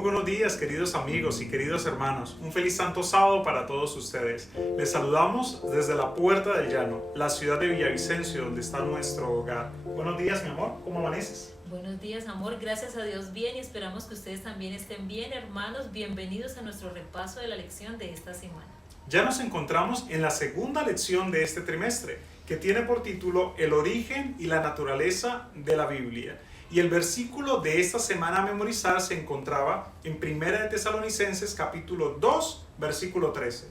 Muy buenos días, queridos amigos y queridos hermanos. Un feliz Santo Sábado para todos ustedes. Les saludamos desde la Puerta del Llano, la ciudad de Villavicencio, donde está nuestro hogar. Buenos días, mi amor. ¿Cómo amaneces? Buenos días, amor. Gracias a Dios bien y esperamos que ustedes también estén bien, hermanos. Bienvenidos a nuestro repaso de la lección de esta semana. Ya nos encontramos en la segunda lección de este trimestre, que tiene por título El origen y la naturaleza de la Biblia. Y el versículo de esta semana a memorizar se encontraba en 1 de Tesalonicenses capítulo 2, versículo 13.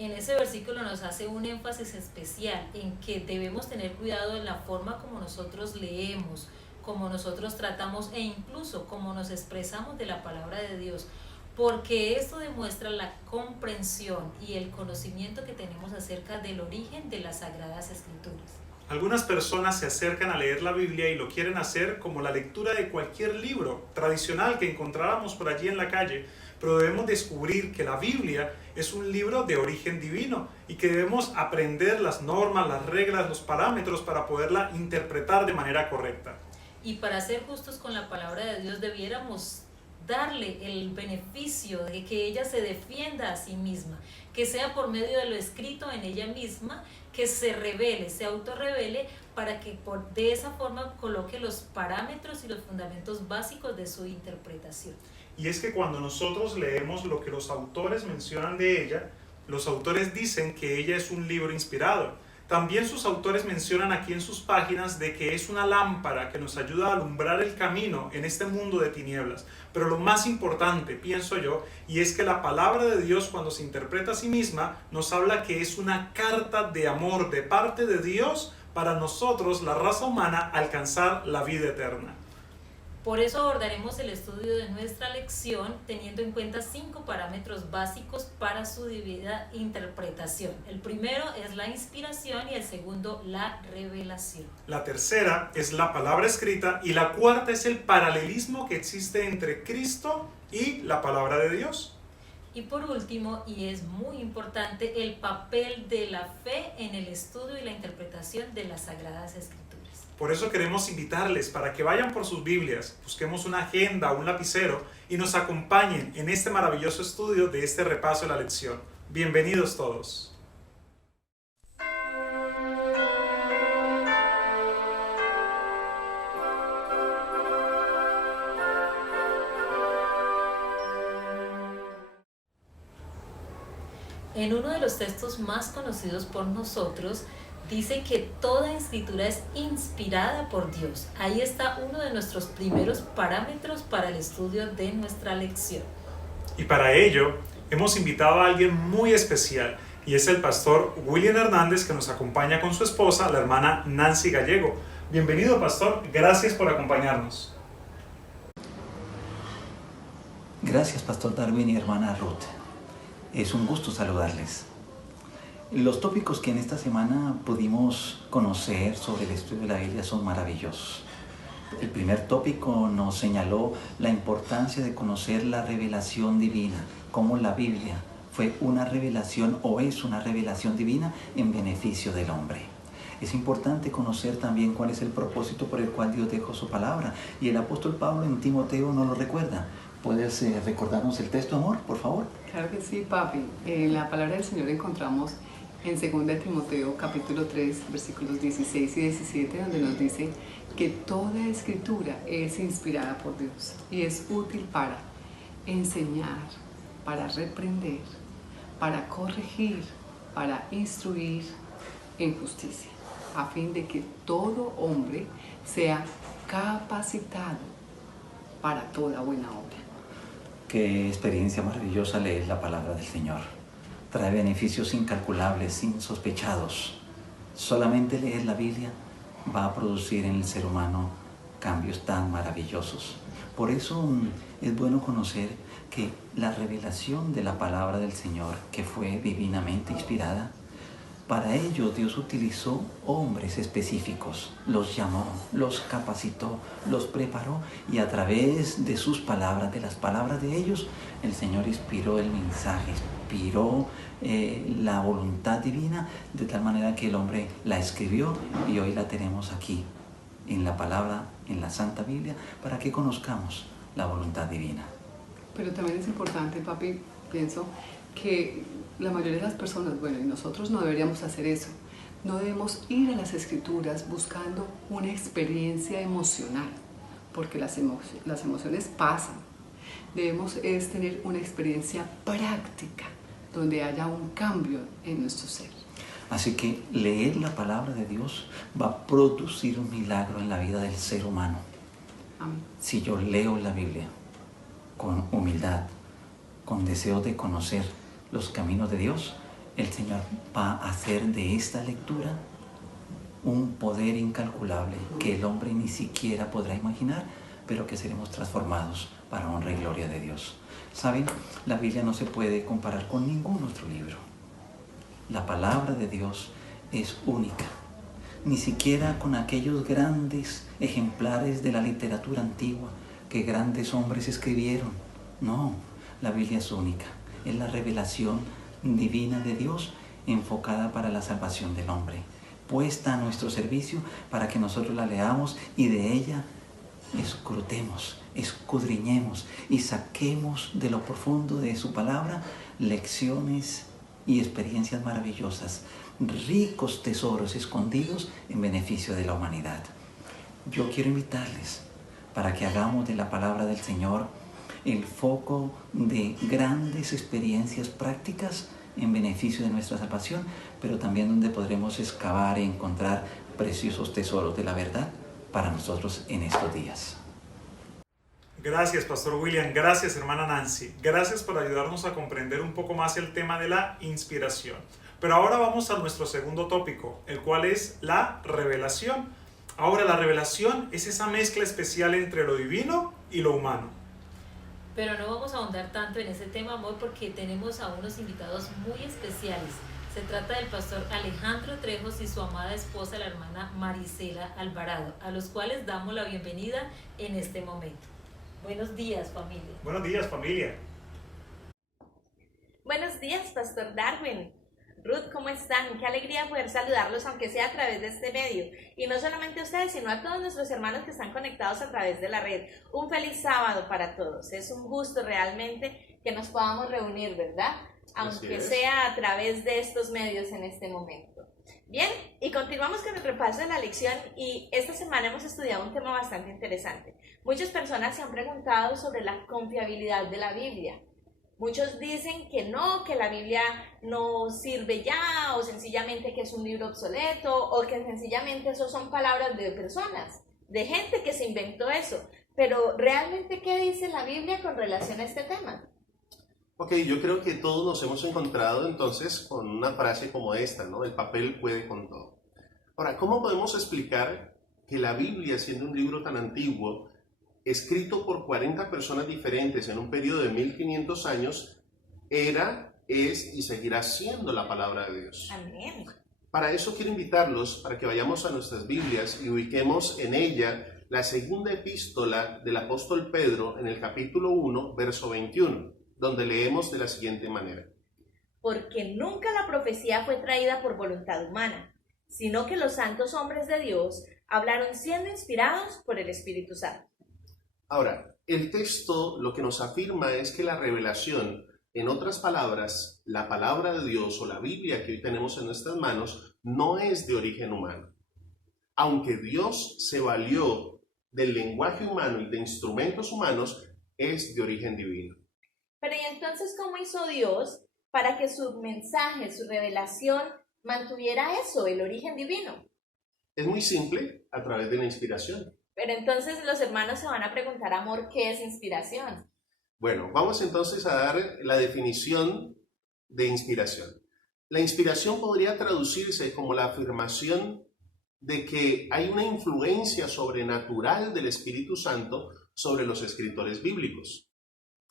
En ese versículo nos hace un énfasis especial en que debemos tener cuidado en la forma como nosotros leemos, como nosotros tratamos e incluso como nos expresamos de la palabra de Dios, porque esto demuestra la comprensión y el conocimiento que tenemos acerca del origen de las Sagradas Escrituras. Algunas personas se acercan a leer la Biblia y lo quieren hacer como la lectura de cualquier libro tradicional que encontráramos por allí en la calle, pero debemos descubrir que la Biblia es un libro de origen divino y que debemos aprender las normas, las reglas, los parámetros para poderla interpretar de manera correcta. Y para ser justos con la palabra de Dios debiéramos darle el beneficio de que ella se defienda a sí misma, que sea por medio de lo escrito en ella misma, que se revele, se autorrevele, para que de esa forma coloque los parámetros y los fundamentos básicos de su interpretación. Y es que cuando nosotros leemos lo que los autores mencionan de ella, los autores dicen que ella es un libro inspirado. También sus autores mencionan aquí en sus páginas de que es una lámpara que nos ayuda a alumbrar el camino en este mundo de tinieblas. Pero lo más importante, pienso yo, y es que la palabra de Dios cuando se interpreta a sí misma nos habla que es una carta de amor de parte de Dios para nosotros, la raza humana, alcanzar la vida eterna. Por eso abordaremos el estudio de nuestra lección teniendo en cuenta 5 parámetros básicos para su debida interpretación. El primero es la inspiración y el segundo la revelación. La tercera es la palabra escrita y la cuarta es el paralelismo que existe entre Cristo y la palabra de Dios. Y por último, y es muy importante, el papel de la fe en el estudio y la interpretación de las Sagradas Escrituras. Por eso queremos invitarles para que vayan por sus Biblias, busquemos una agenda o un lapicero y nos acompañen en este maravilloso estudio de este repaso de la lección. Bienvenidos todos. En uno de los textos más conocidos por nosotros, dice que toda escritura es inspirada por Dios. Ahí está uno de nuestros primeros parámetros para el estudio de nuestra lección. Y para ello, hemos invitado a alguien muy especial, y es el pastor William Hernández, que nos acompaña con su esposa, la hermana Nancy Gallego. Bienvenido, pastor. Gracias por acompañarnos. Gracias, pastor Darwin y hermana Ruth. Es un gusto saludarles. Los tópicos que en esta semana pudimos conocer sobre el estudio de la Biblia son maravillosos. El primer tópico nos señaló la importancia de conocer la revelación divina, cómo la Biblia fue una revelación o es una revelación divina en beneficio del hombre. Es importante conocer también cuál es el propósito por el cual Dios dejó su palabra. Y el apóstol Pablo en Timoteo nos lo recuerda. ¿Puedes recordarnos el texto, amor, por favor? Claro que sí, papi. En la palabra del Señor encontramos en 2 Timoteo capítulo 3, versículos 16 y 17, donde nos dice que toda escritura es inspirada por Dios y es útil para enseñar, para reprender, para corregir, para instruir en justicia, a fin de que todo hombre sea capacitado para toda buena obra. Qué experiencia maravillosa leer la palabra del Señor. Trae beneficios incalculables, insospechados. Solamente leer la Biblia va a producir en el ser humano cambios tan maravillosos. Por eso es bueno conocer que la revelación de la palabra del Señor, que fue divinamente inspirada, para ello Dios utilizó hombres específicos, los llamó, los capacitó, los preparó y a través de sus palabras, de las palabras de ellos, el Señor inspiró el mensaje, inspiró la voluntad divina de tal manera que el hombre la escribió y hoy la tenemos aquí en la palabra, en la Santa Biblia, para que conozcamos la voluntad divina. Pero también es importante, papi, pienso, que la mayoría de las personas, bueno, y nosotros no deberíamos hacer eso. No debemos ir a las escrituras buscando una experiencia emocional, porque las emociones pasan. Debemos es tener una experiencia práctica, donde haya un cambio en nuestro ser. Así que leer la palabra de Dios va a producir un milagro en la vida del ser humano. Amén. Si yo leo la Biblia con humildad, con deseo de conocer los caminos de Dios, el Señor va a hacer de esta lectura un poder incalculable que el hombre ni siquiera podrá imaginar, pero que seremos transformados para honra y gloria de Dios. ¿Saben? La Biblia no se puede comparar con ningún otro libro. La palabra de Dios es única. Ni siquiera con aquellos grandes ejemplares de la literatura antigua que grandes hombres escribieron. No, la Biblia es única. Es la revelación divina de Dios enfocada para la salvación del hombre, puesta a nuestro servicio para que nosotros la leamos y de ella escrutemos, escudriñemos y saquemos de lo profundo de su palabra lecciones y experiencias maravillosas, ricos tesoros escondidos en beneficio de la humanidad. Yo quiero invitarles para que hagamos de la palabra del Señor el foco de grandes experiencias prácticas en beneficio de nuestra salvación, pero también donde podremos excavar y encontrar preciosos tesoros de la verdad para nosotros en estos días. Gracias, Pastor William. Gracias, hermana Nancy. Gracias por ayudarnos a comprender un poco más el tema de la inspiración. Pero ahora vamos a nuestro segundo tópico, el cual es la revelación. Ahora, la revelación es esa mezcla especial entre lo divino y lo humano. Pero no vamos a ahondar tanto en ese tema, amor, porque tenemos a unos invitados muy especiales. Se trata del pastor Alejandro Trejos y su amada esposa, la hermana Marisela Alvarado, a los cuales damos la bienvenida en este momento. Buenos días, familia. Buenos días, familia. Buenos días, Pastor Darwin. Ruth, ¿cómo están? Qué alegría poder saludarlos, aunque sea a través de este medio. Y no solamente a ustedes, sino a todos nuestros hermanos que están conectados a través de la red. Un feliz sábado para todos. Es un gusto realmente que nos podamos reunir, ¿verdad? Aunque sea a través de estos medios en este momento. Bien, y continuamos con el repaso de la lección y esta semana hemos estudiado un tema bastante interesante. Muchas personas se han preguntado sobre la confiabilidad de la Biblia. Muchos dicen que no, que la Biblia no sirve ya, o sencillamente que es un libro obsoleto, o que sencillamente eso son palabras de personas, de gente que se inventó eso. Pero ¿realmente qué dice la Biblia con relación a este tema? Ok, yo creo que todos nos hemos encontrado entonces con una frase como esta, ¿no? El papel puede con todo. Ahora, ¿cómo podemos explicar que la Biblia, siendo un libro tan antiguo, escrito por 40 personas diferentes en un periodo de 1500 años, era, es y seguirá siendo la palabra de Dios? Amén. Para eso quiero invitarlos para que vayamos a nuestras Biblias y ubiquemos en ella la segunda epístola del apóstol Pedro en el capítulo 1, verso 21, donde leemos de la siguiente manera. Porque nunca la profecía fue traída por voluntad humana, sino que los santos hombres de Dios hablaron siendo inspirados por el Espíritu Santo. Ahora, el texto lo que nos afirma es que la revelación, en otras palabras, la palabra de Dios o la Biblia que hoy tenemos en nuestras manos, no es de origen humano. Aunque Dios se valió del lenguaje humano y de instrumentos humanos, es de origen divino. Pero ¿y entonces cómo hizo Dios para que su mensaje, su revelación, mantuviera eso, el origen divino? Es muy simple, a través de la inspiración. Pero entonces los hermanos se van a preguntar, amor, ¿qué es inspiración? Bueno, vamos entonces a dar la definición de inspiración. La inspiración podría traducirse como la afirmación de que hay una influencia sobrenatural del Espíritu Santo sobre los escritores bíblicos.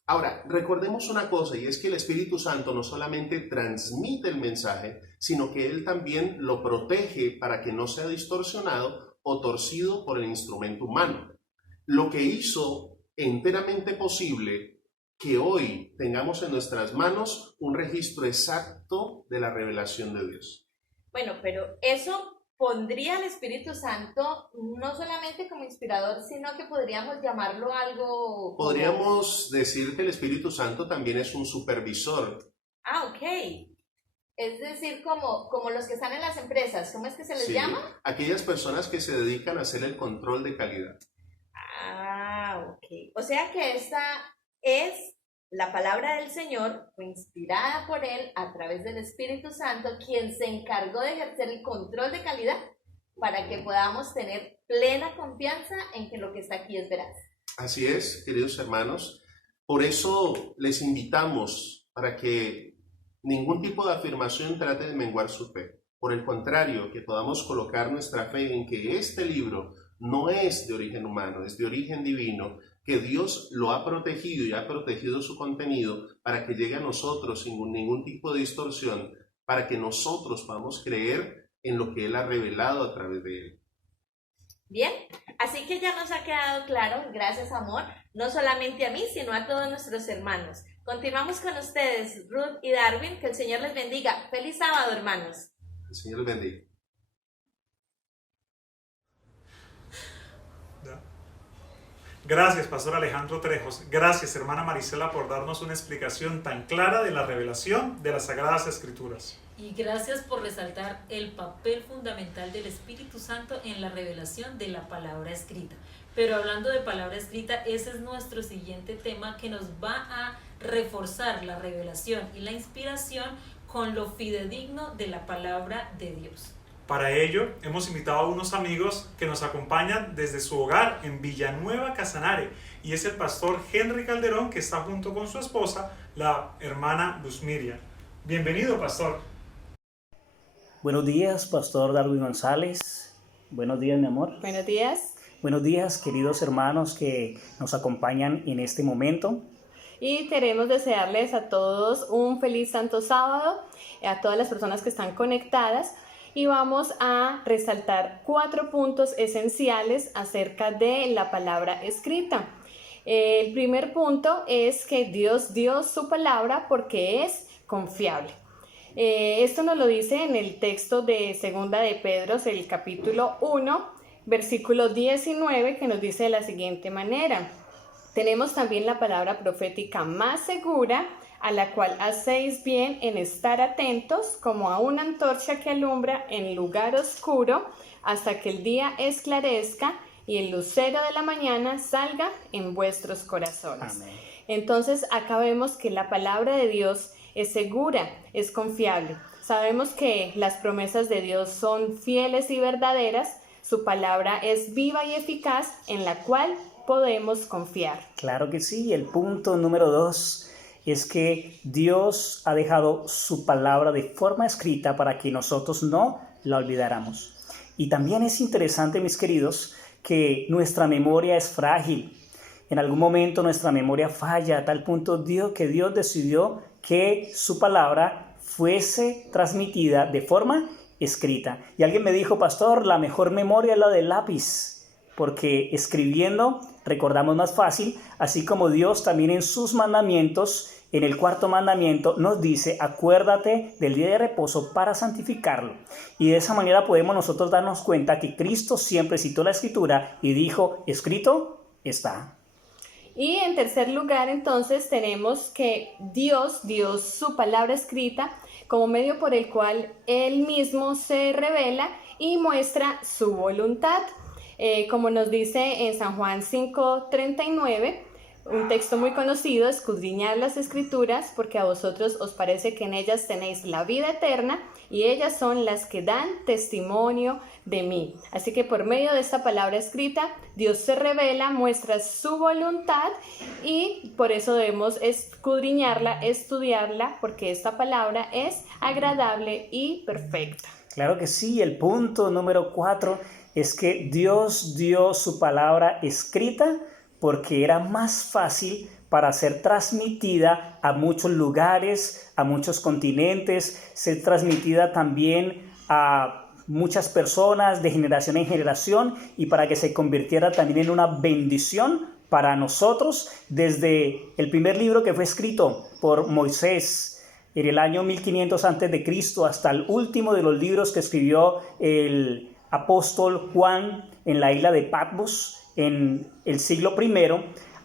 Ahora, recordemos una cosa, y es que el Espíritu Santo no solamente transmite el mensaje, sino que Él también lo protege para que no sea distorsionado o torcido por el instrumento humano. Lo que hizo enteramente posible que hoy tengamos en nuestras manos un registro exacto de la revelación de Dios. Bueno, pero eso pondría al Espíritu Santo no solamente como inspirador, sino que podríamos llamarlo algo... Podríamos decir que el Espíritu Santo también es un supervisor. Ah, ok. Es decir, como los que están en las empresas, ¿cómo es que se les llama? Aquellas personas que se dedican a hacer el control de calidad. Ah, ok. O sea que esta es la palabra del Señor, fue inspirada por Él a través del Espíritu Santo, quien se encargó de ejercer el control de calidad para que podamos tener plena confianza en que lo que está aquí es veraz. Así es, queridos hermanos. Por eso les invitamos para que ningún tipo de afirmación trate de menguar su fe. Por el contrario, que podamos colocar nuestra fe en que este libro no es de origen humano, es de origen divino, que Dios lo ha protegido y ha protegido su contenido para que llegue a nosotros sin ningún tipo de distorsión, para que nosotros podamos creer en lo que Él ha revelado a través de Él. Bien, así que ya nos ha quedado claro, gracias amor, no solamente a mí, sino a todos nuestros hermanos. Continuamos con ustedes, Ruth y Darwin, que el Señor les bendiga. Feliz sábado, hermanos. El Señor les bendiga. Gracias, Pastor Alejandro Trejos. Gracias, hermana Marisela, por darnos una explicación tan clara de la revelación de las Sagradas Escrituras. Y gracias por resaltar el papel fundamental del Espíritu Santo en la revelación de la palabra escrita. Pero hablando de palabra escrita, ese es nuestro siguiente tema que nos va a reforzar la revelación y la inspiración con lo fidedigno de la palabra de Dios. Para ello, hemos invitado a unos amigos que nos acompañan desde su hogar en Villanueva, Casanare, y es el pastor Henry Calderón, que está junto con su esposa, la hermana Luz Miriam. Bienvenido, pastor. Buenos días, pastor Darwin González. Buenos días, mi amor. Buenos días. Buenos días, queridos hermanos que nos acompañan en este momento. Y queremos desearles a todos un feliz Santo Sábado, a todas las personas que están conectadas. Y vamos a resaltar 4 puntos esenciales acerca de la palabra escrita. El primer punto es que Dios dio su palabra porque es confiable. Esto nos lo dice en el texto de Segunda de Pedro, el capítulo 1, versículo 19, que nos dice de la siguiente manera. Tenemos también la palabra profética más segura, a la cual hacéis bien en estar atentos como a una antorcha que alumbra en lugar oscuro hasta que el día esclarezca y el lucero de la mañana salga en vuestros corazones. Amén. Entonces acá vemos que la palabra de Dios es segura, es confiable. Sabemos que las promesas de Dios son fieles y verdaderas, su palabra es viva y eficaz en la cual podemos confiar. Claro que sí. El punto número 2 es que Dios ha dejado su palabra de forma escrita para que nosotros no la olvidáramos. Y también es interesante, mis queridos, que nuestra memoria es frágil. En algún momento nuestra memoria falla a tal punto que Dios decidió que su palabra fuese transmitida de forma escrita. Y alguien me dijo, pastor, la mejor memoria es la del lápiz, porque escribiendo recordamos más fácil, así como Dios también en sus mandamientos, en el 4º mandamiento nos dice, acuérdate del día de reposo para santificarlo. Y de esa manera podemos nosotros darnos cuenta que Cristo siempre citó la Escritura y dijo, escrito está. Y en tercer lugar, entonces, tenemos que Dios dio su palabra escrita como medio por el cual Él mismo se revela y muestra su voluntad. Como nos dice en San Juan 5:39, un texto muy conocido, escudriñad las Escrituras, porque a vosotros os parece que en ellas tenéis la vida eterna, y ellas son las que dan testimonio de mí. Así que por medio de esta palabra escrita, Dios se revela, muestra su voluntad, y por eso debemos escudriñarla, estudiarla, porque esta palabra es agradable y perfecta. Claro que sí. El punto número 4 es que Dios dio su palabra escrita porque era más fácil para ser transmitida a muchos lugares, a muchos continentes, ser transmitida también a muchas personas de generación en generación y para que se convirtiera también en una bendición para nosotros desde el primer libro que fue escrito por Moisés, en el año 1500 a.C. hasta el último de los libros que escribió el apóstol Juan en la isla de Patmos en el siglo I.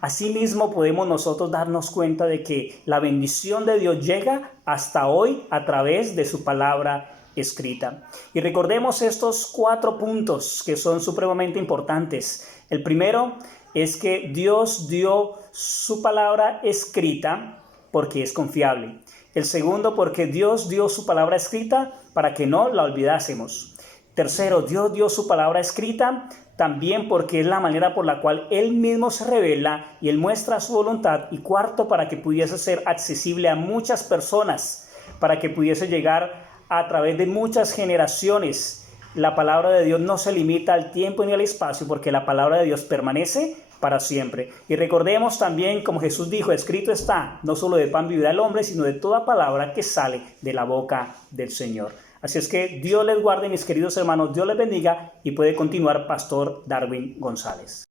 Asimismo podemos nosotros darnos cuenta de que la bendición de Dios llega hasta hoy a través de su palabra escrita. Y recordemos estos 4 puntos que son supremamente importantes. El primero es que Dios dio su palabra escrita porque es confiable. El segundo, porque Dios dio su palabra escrita para que no la olvidásemos. Tercero, Dios dio su palabra escrita también porque es la manera por la cual Él mismo se revela y Él muestra su voluntad. Y cuarto, para que pudiese ser accesible a muchas personas, para que pudiese llegar a través de muchas generaciones. La palabra de Dios no se limita al tiempo ni al espacio, porque la palabra de Dios permanece para siempre. Y recordemos también, como Jesús dijo, escrito está, no solo de pan vivirá el hombre, sino de toda palabra que sale de la boca del Señor. Así es que Dios les guarde, mis queridos hermanos, Dios les bendiga, y puede continuar Pastor Darwin González.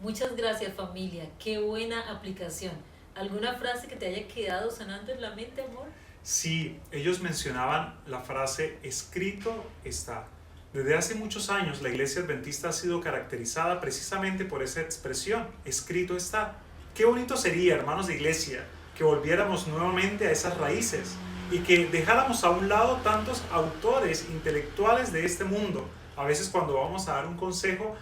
Muchas gracias, familia, qué buena aplicación. ¿Alguna frase que te haya quedado sonando en la mente, amor? Sí, ellos mencionaban la frase escrito está. Desde hace muchos años la Iglesia Adventista ha sido caracterizada precisamente por esa expresión, escrito está. Qué bonito sería, hermanos de iglesia, que volviéramos nuevamente a esas raíces y que dejáramos a un lado tantos autores intelectuales de este mundo. A veces cuando vamos a dar un consejo,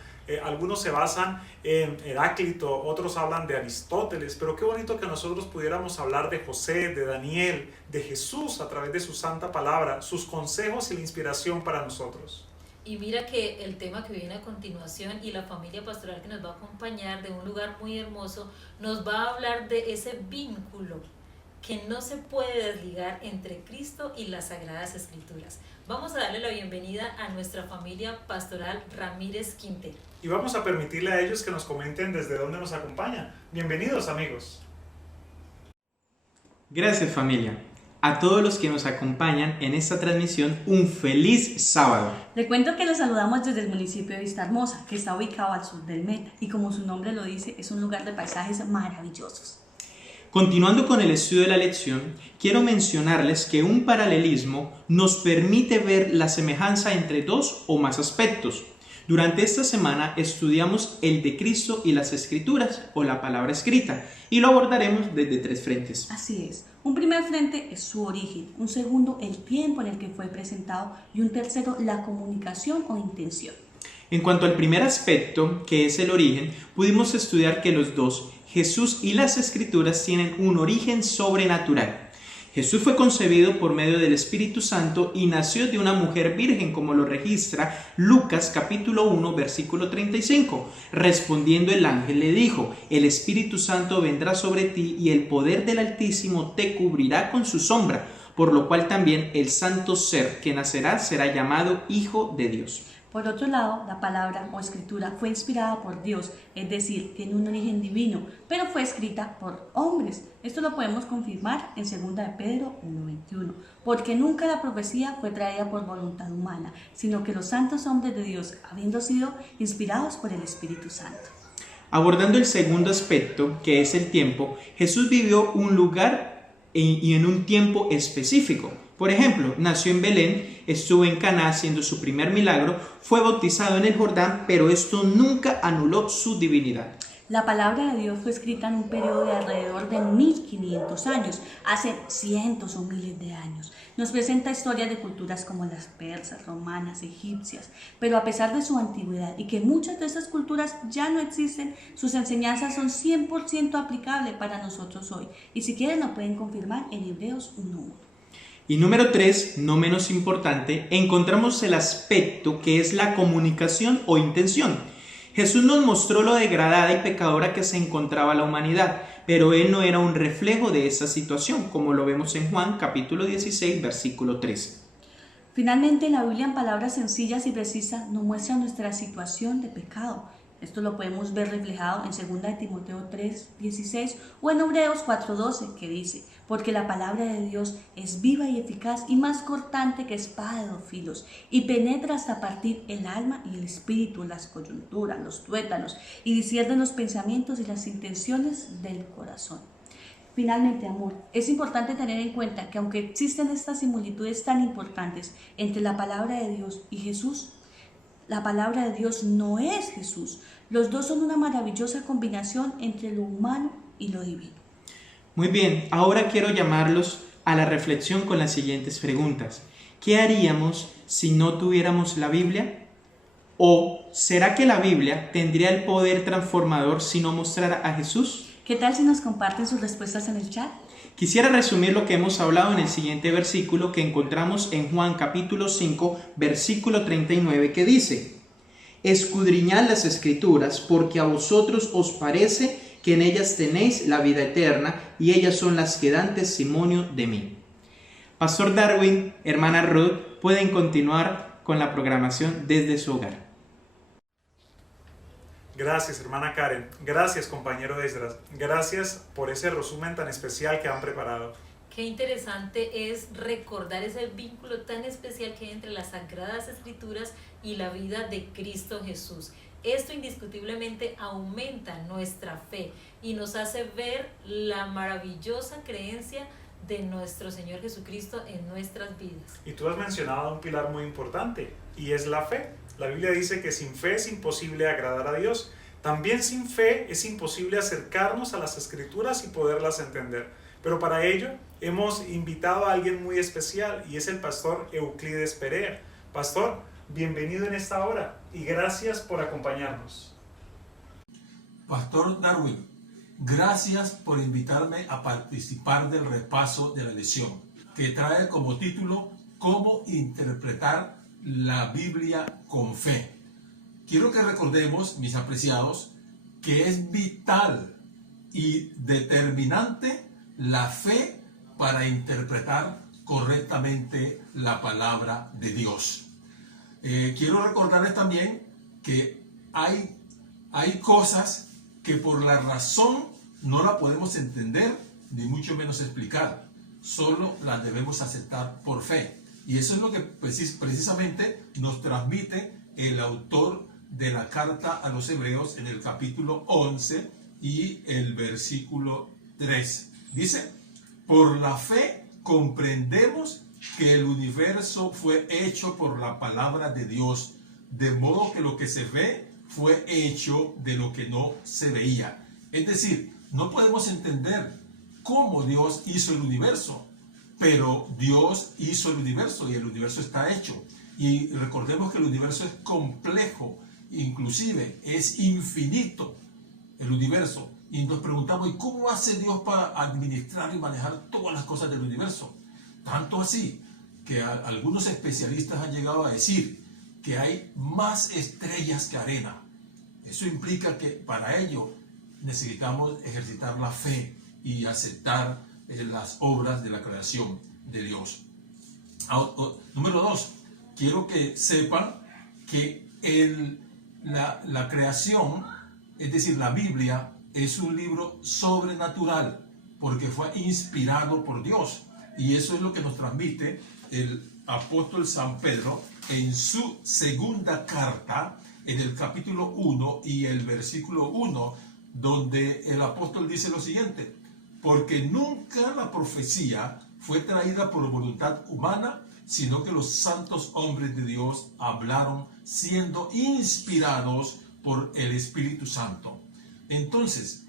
algunos se basan en Heráclito, otros hablan de Aristóteles, pero qué bonito que nosotros pudiéramos hablar de José, de Daniel, de Jesús a través de su santa palabra, sus consejos y la inspiración para nosotros. Y mira que el tema que viene a continuación y la familia pastoral que nos va a acompañar de un lugar muy hermoso, nos va a hablar de ese vínculo que no se puede desligar entre Cristo y las Sagradas Escrituras. Vamos a darle la bienvenida a nuestra familia pastoral Ramírez Quintero. Y vamos a permitirle a ellos que nos comenten desde dónde nos acompañan. Bienvenidos, amigos. Gracias, familia. A todos los que nos acompañan en esta transmisión, un feliz sábado. Le cuento que los saludamos desde el municipio de Vistahermosa, que está ubicado al sur del Meta, y como su nombre lo dice, es un lugar de paisajes maravillosos. Continuando con el estudio de la lección, quiero mencionarles que un paralelismo nos permite ver la semejanza entre 2 o más aspectos. Durante esta semana estudiamos el de Cristo y las Escrituras, o la palabra escrita, y lo abordaremos desde 3 frentes. Así es. Un primer frente es su origen, un segundo el tiempo en el que fue presentado y un tercero la comunicación o intención. En cuanto al primer aspecto, que es el origen, pudimos estudiar que los dos, Jesús y las Escrituras, tienen un origen sobrenatural. Jesús fue concebido por medio del Espíritu Santo y nació de una mujer virgen, como lo registra Lucas capítulo 1, versículo 35. Respondiendo el ángel le dijo: el Espíritu Santo vendrá sobre ti y el poder del Altísimo te cubrirá con su sombra, por lo cual también el santo ser que nacerá será llamado Hijo de Dios. Por otro lado, la palabra o escritura fue inspirada por Dios, es decir, tiene un origen divino, pero fue escrita por hombres. Esto lo podemos confirmar en 2 de Pedro 1:21, porque nunca la profecía fue traída por voluntad humana, sino que los santos hombres de Dios, habiendo sido inspirados por el Espíritu Santo. Abordando el segundo aspecto, que es el tiempo, Jesús vivió un lugar y en un tiempo específico. Por ejemplo, nació en Belén, estuvo en Caná haciendo su primer milagro, fue bautizado en el Jordán, pero esto nunca anuló su divinidad. La palabra de Dios fue escrita en un periodo de alrededor de 1500 años, hace cientos o miles de años. Nos presenta historias de culturas como las persas, romanas, egipcias, pero a pesar de su antigüedad y que muchas de esas culturas ya no existen, sus enseñanzas son 100% aplicables para nosotros hoy. Y si quieren lo pueden confirmar en Hebreos 1:1. Y número 3, no menos importante, encontramos el aspecto que es la comunicación o intención. Jesús nos mostró lo degradada y pecadora que se encontraba la humanidad, pero Él no era un reflejo de esa situación, como lo vemos en Juan capítulo 16, versículo 13. Finalmente, la Biblia en palabras sencillas y precisas nos muestra nuestra situación de pecado. Esto lo podemos ver reflejado en 2 de Timoteo 3:16 o en Hebreos 4:12, que dice: porque la palabra de Dios es viva y eficaz y más cortante que espada de 2 filos, y penetra hasta partir el alma y el espíritu, las coyunturas, los tuétanos, y discierne los pensamientos y las intenciones del corazón. Finalmente, amor, es importante tener en cuenta que aunque existen estas similitudes tan importantes entre la palabra de Dios y Jesús, la palabra de Dios no es Jesús. Los dos son una maravillosa combinación entre lo humano y lo divino. Muy bien, ahora quiero llamarlos a la reflexión con las siguientes preguntas. ¿Qué haríamos si no tuviéramos la Biblia? ¿O será que la Biblia tendría el poder transformador si no mostrara a Jesús? ¿Qué tal si nos comparten sus respuestas en el chat? Quisiera resumir lo que hemos hablado en el siguiente versículo que encontramos en Juan capítulo 5, versículo 39, que dice: escudriñad las Escrituras, porque a vosotros os parece que en ellas tenéis la vida eterna, y ellas son las que dan testimonio de mí. Pastor Darwin, hermana Ruth, pueden continuar con la programación desde su hogar. Gracias, hermana Karen. Gracias, compañero Esdras. Gracias por ese resumen tan especial que han preparado. Qué interesante es recordar ese vínculo tan especial que hay entre las Sagradas Escrituras y la vida de Cristo Jesús. Esto indiscutiblemente aumenta nuestra fe y nos hace ver la maravillosa creencia de nuestro Señor Jesucristo en nuestras vidas. Y tú has mencionado un pilar muy importante, y es la fe. La Biblia dice que sin fe es imposible agradar a Dios. También sin fe es imposible acercarnos a las Escrituras y poderlas entender. Pero para ello hemos invitado a alguien muy especial, y es el pastor Euclides Perea. Pastor, bienvenido en esta hora y gracias por acompañarnos. Pastor Darwin, gracias por invitarme a participar del repaso de la lección, que trae como título ¿Cómo interpretar la Biblia con fe? Quiero que recordemos, mis apreciados, que es vital y determinante la fe para interpretar correctamente la palabra de Dios. Quiero recordarles también que hay cosas que por la razón no la podemos entender, ni mucho menos explicar. Solo las debemos aceptar por fe. Y eso es lo que precisamente nos transmite el autor de la carta a los Hebreos en el capítulo 11 y el versículo 3. Dice: por la fe comprendemos que el universo fue hecho por la palabra de Dios, de modo que lo que se ve fue hecho de lo que no se veía. Es decir, no podemos entender cómo Dios hizo el universo, pero Dios hizo el universo y el universo está hecho. Y recordemos que el universo es complejo, inclusive es infinito el universo. Y nos preguntamos, ¿y cómo hace Dios para administrar y manejar todas las cosas del universo? Tanto así que algunos especialistas han llegado a decir que hay más estrellas que arena. Eso implica que para ello necesitamos ejercitar la fe y aceptar las obras de la creación de Dios. Número 2, quiero que sepan que la creación, es decir, la Biblia, es un libro sobrenatural porque fue inspirado por Dios. Y eso es lo que nos transmite el apóstol San Pedro en su segunda carta, en el capítulo 1 y el versículo 1, donde el apóstol dice lo siguiente: porque nunca la profecía fue traída por voluntad humana, sino que los santos hombres de Dios hablaron siendo inspirados por el Espíritu Santo. Entonces,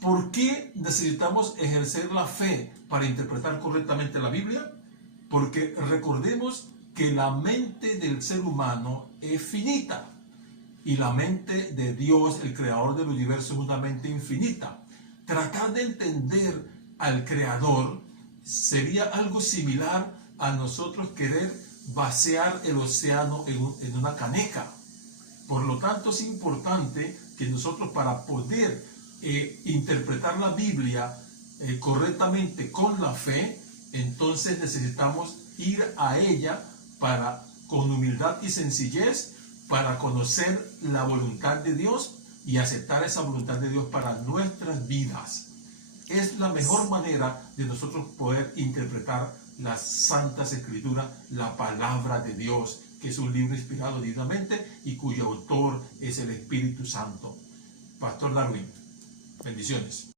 ¿por qué necesitamos ejercer la fe para interpretar correctamente la Biblia? Porque recordemos que la mente del ser humano es finita y la mente de Dios, el creador del universo, es una mente infinita. Tratar de entender al creador sería algo similar a nosotros querer vaciar el océano en una caneca. Por lo tanto, es importante que nosotros, para poder interpretar la Biblia correctamente con la fe, entonces necesitamos ir a ella con humildad y sencillez para conocer la voluntad de Dios y aceptar esa voluntad de Dios para nuestras vidas. Es la mejor manera de nosotros poder interpretar las Santas Escrituras, la palabra de Dios, que es un libro inspirado divinamente y cuyo autor es el Espíritu Santo. Pastor Darwin, bendiciones.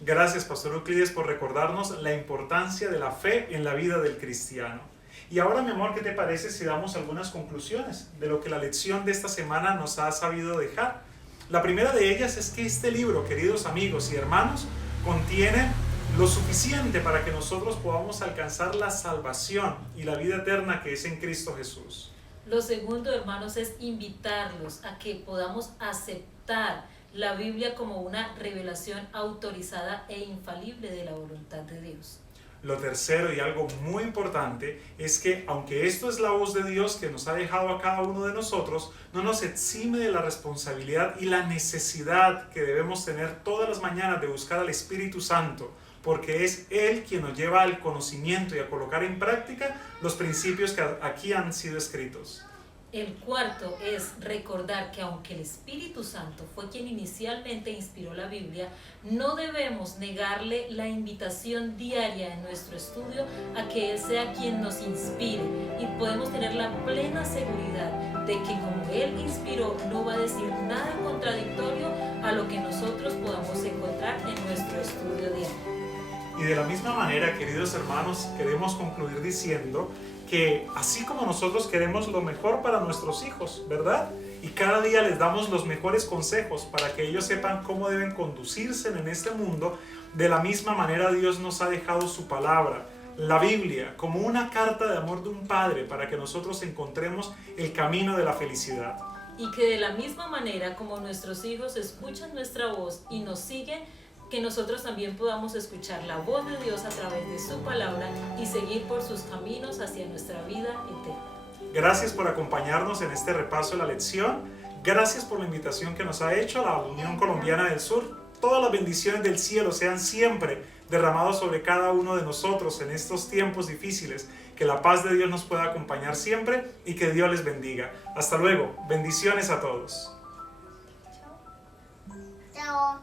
Gracias, Pastor Euclides, por recordarnos la importancia de la fe en la vida del cristiano. Y ahora, mi amor, ¿qué te parece si damos algunas conclusiones de lo que la lección de esta semana nos ha sabido dejar? La primera de ellas es que este libro, queridos amigos y hermanos, contiene lo suficiente para que nosotros podamos alcanzar la salvación y la vida eterna que es en Cristo Jesús. Lo segundo, hermanos, es invitarlos a que podamos aceptar la Biblia como una revelación autorizada e infalible de la voluntad de Dios. Lo tercero, y algo muy importante, es que aunque esto es la voz de Dios que nos ha dejado a cada uno de nosotros, no nos exime de la responsabilidad y la necesidad que debemos tener todas las mañanas de buscar al Espíritu Santo, porque es Él quien nos lleva al conocimiento y a colocar en práctica los principios que aquí han sido escritos. El cuarto es recordar que aunque el Espíritu Santo fue quien inicialmente inspiró la Biblia, no debemos negarle la invitación diaria en nuestro estudio a que Él sea quien nos inspire, y podemos tener la plena seguridad de que como Él inspiró, no va a decir nada contradictorio a lo que nosotros podamos encontrar en nuestro estudio diario. Y de la misma manera, queridos hermanos, queremos concluir diciendo que así como nosotros queremos lo mejor para nuestros hijos, ¿verdad? Y cada día les damos los mejores consejos para que ellos sepan cómo deben conducirse en este mundo, de la misma manera Dios nos ha dejado su palabra, la Biblia, como una carta de amor de un padre para que nosotros encontremos el camino de la felicidad. Y que de la misma manera como nuestros hijos escuchan nuestra voz y nos siguen, que nosotros también podamos escuchar la voz de Dios a través de su palabra y seguir por sus caminos hacia nuestra vida eterna. Gracias por acompañarnos en este repaso de la lección. Gracias por la invitación que nos ha hecho la Unión Colombiana del Sur. Todas las bendiciones del cielo sean siempre derramadas sobre cada uno de nosotros en estos tiempos difíciles. Que la paz de Dios nos pueda acompañar siempre y que Dios les bendiga. Hasta luego. Bendiciones a todos. Chao.